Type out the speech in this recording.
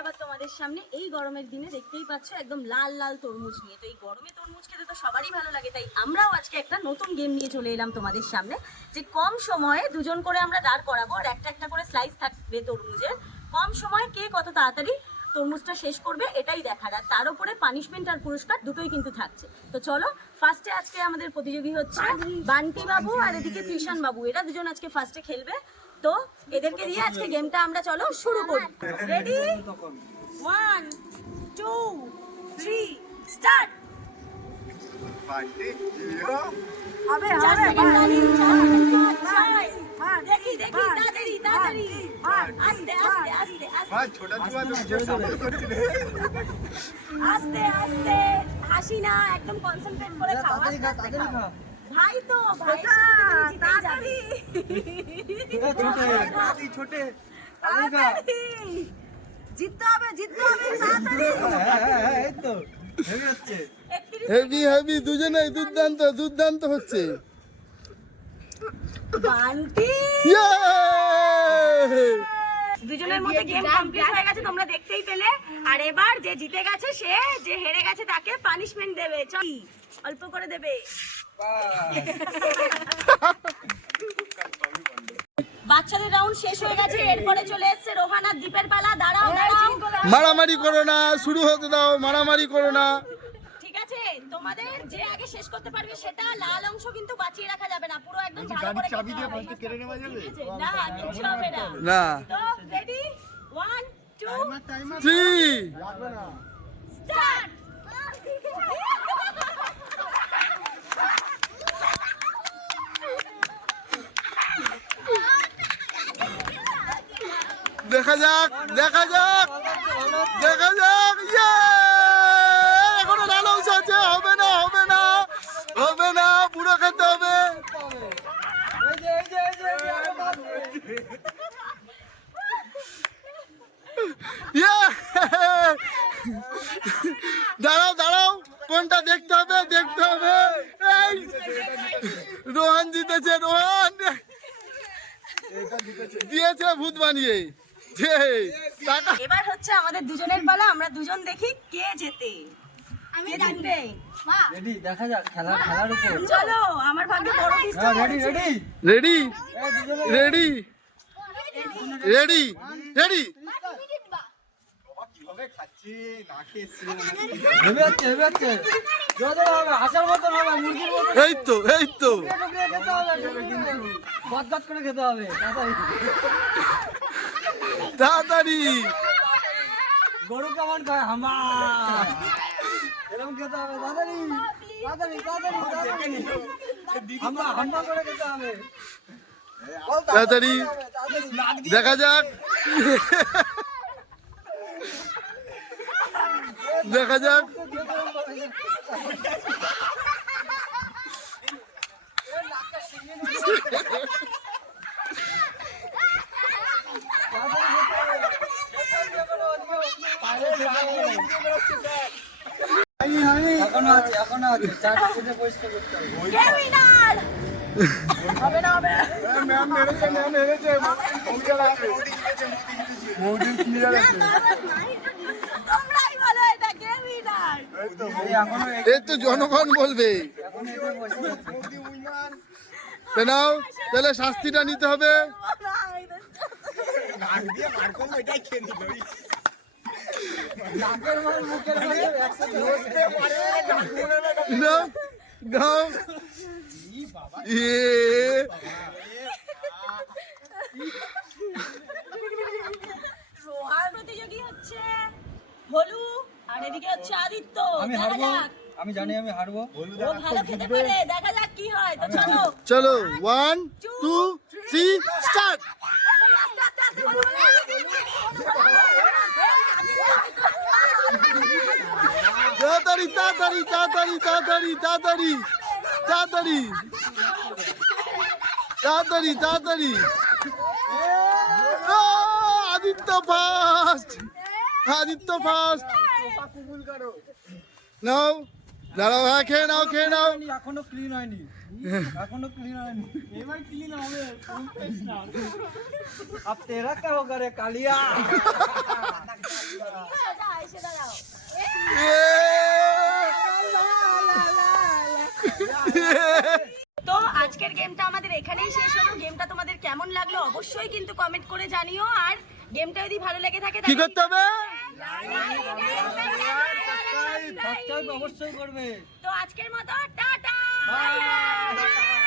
আবার তোমাদের সামনে এই গরমের দিনে দেখতেই পাচ্ছ একদম লাল লাল তরমুজ নিয়ে। তো এই গরমে তরমুজ খেতে তো সবারই ভালো লাগে, তাই আমরাও আজকে একটা নতুন গেম নিয়ে চলে এলাম তোমাদের সামনে, যে কম সময়ে দুজন করে আমরা দাঁড় করাবো আর একটা একটা করে স্লাইস থাকবে তরমুজের। কম সময়ে কে কত তাড়াতাড়ি তরমুজটা শেষ করবে এটাই দেখার, আর তার উপরে পানিশমেন্ট আর পুরস্কার দুটোই কিন্তু থাকছে। তো চলো, ফার্স্টে আজকে আমাদের প্রতিযোগী হচ্ছে বান্টি বাবু আর এদিকে কৃষাণ বাবু, এরা দুজন আজকে ফার্স্টে খেলবে। তো এদেরকে দিয়ে আজকে গেমটা আমরা চলো শুরু করি। Ready, 1 2 3 start. হবে দেখি দেখি, তাড়াতাড়ি তাড়াতাড়ি, আস্তে আস্তে আস্তে আস্তে আস্তে, হাসি না, একদম কনসেন্ট্রেট করে খাও। ভাই তো ভাই তাড়াতাড়ি ছোটে জিততে হবে জিততে হবে তাড়াতাড়ি। এই তো হেভি হচ্ছে, হেভি হেভি দুজনেই দুর্দান্ত দুর্দান্ত হচ্ছে। বান্টি দুজনের মধ্যে গেম কমপ্লিট হয়ে গেছে, তোমরা দেখতেই পেলে। আর এবার যে জিতে গেছে সে, যে হেরে গেছে তাকে পানিশমেন্ট দেবে। চল, অল্প করে দেবে। বাচ্চাদের রাউন্ড শেষ হয়ে গেছে, এরপরে চলে এসেছে রোহান আর দীপের পালা। দাঁড়াও দাঁড়াও, মারামারি করো না, শুরু হতে দাও, মারামারি করো না। ঠিক আছে, তোমাদের যে আগে শেষ করতে পারবে সেটা, লাল অংশ কিন্তু বাঁচিয়ে রাখা যাবে না, পুরো একদম ভালো করে চাবি দিয়ে ফার্স্টে কেড়ে নেওয়া যাবে না, কিছু হবে না। না, তো রেডি, 1 2 3 স্টার্ট। দেখা যাক দেখা যাক দেখা যাক। এখনো লাল অংশ আছে, হবে না হবে না হবে না, পুরো খেতে হবে। দাঁড়াও দাঁড়াও, কোনটা দেখতে হবে দেখতে হবে। এই রোহান জিতেছে, রোহান দিয়েছে ভূত বানিয়ে। এবার হচ্ছে আমাদের দুজনের পালা, আমরা দুজন দেখি কে জেতে। আমি জিতবে। রেডি, দেখা যাক খেলার উপর। চলো, আমার ভাগ্যে বড় পিস্তল ready ready ready ready ready ready. Heavy হচ্ছে হেভি হচ্ছে, জোরে হবে, হাসার মতন হবে, মুরগির মতন। এই তো এই তো, খেতে হবে কিন্তু বদবদ করে খেতে হবে তাড়াতাড়ি। গরু কেমন খায়, হামা এরকম খেতে হবে, তাড়াতাড়ি তাড়াতাড়ি তাড়াতাড়ি, হামা হামা করে খেতে হবে, তাড়াতাড়ি দেখা যাক দেখা যাক। এখনো আছে এখনো আছে, চারটে পরিষ্কার করতে হবে। উইনার হবে না হবে না। ম্যাম মেরেছে, ম্যাম মেরেছে, তোমরাই বলো এটা কে উইনার। এই তো জনগণ বলবে। পেনাও, তাহলে শাস্তিটা নিতে হবে। নাও নাও, রোহান প্রতিযোগী হচ্ছে ভলু আর এদিকে হচ্ছে আদিত্য। আমি দেখা হারবো, যাক, আমি জানি আমি হারবো। ও ভালো খেতে পারে, দেখা যাক কি হয়। তো চলো চলো 1 2 3 স্টার্ট। তাড়াতাড়ি তাড়াতাড়ি তাড়াতাড়ি তাড়াতাড়ি তাড়াতাড়ি তাড়াতাড়ি তাড়াতাড়ি তাড়াতাড়ি। Aditya first, Aditya first. নাও দাঁড়াও, হ্যাঁ খেয়ে নাও, খেয়ে নাও। এখনো ক্লিন হয়নি, এখনো ক্লিন হয়নি। এবার ক্লিন হবে। अब तेरा क्या होगा रे कालिया? তো আজকের গেমটা আমাদের এখানেই শেষ হলো। গেমটা তোমাদের কেমন লাগলো অবশ্যই কিন্তু কমেন্ট করে জানিও। আর গেমটা যদি ভালো লেগে থাকে কি করতে হবে? সাবস্ক্রাইব অবশ্যই করবে। তো আজকের মতো টাটা। Bye.